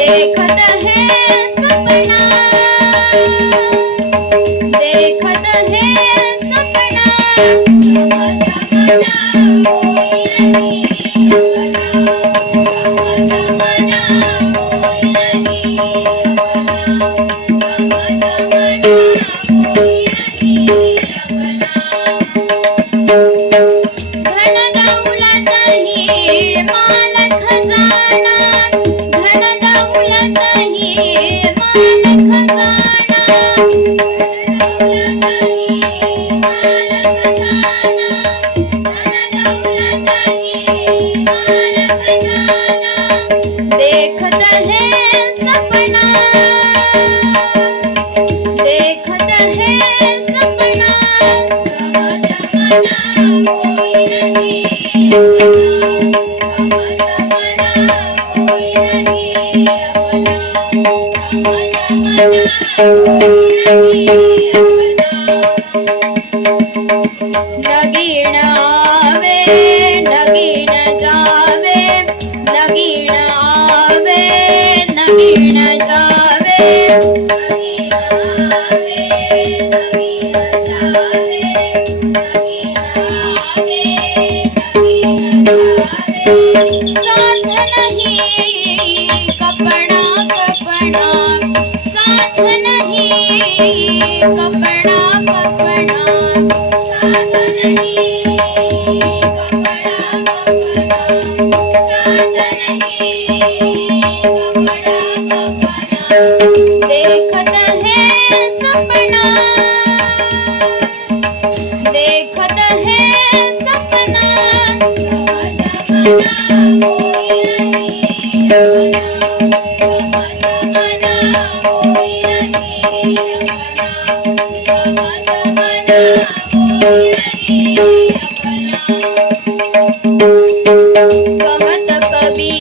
देखत है सपना, देखत है सपना, देखत है सपना, देखत है सपना, नगीन आवे नगीन जावे, नगीन आवे नगीन जावे, साथ नहीं कपड़ा कपड़ा, साथ नहीं कपड़ा कपड़ा, साथ नहीं कपड़ा कपड़ा, साथ नहीं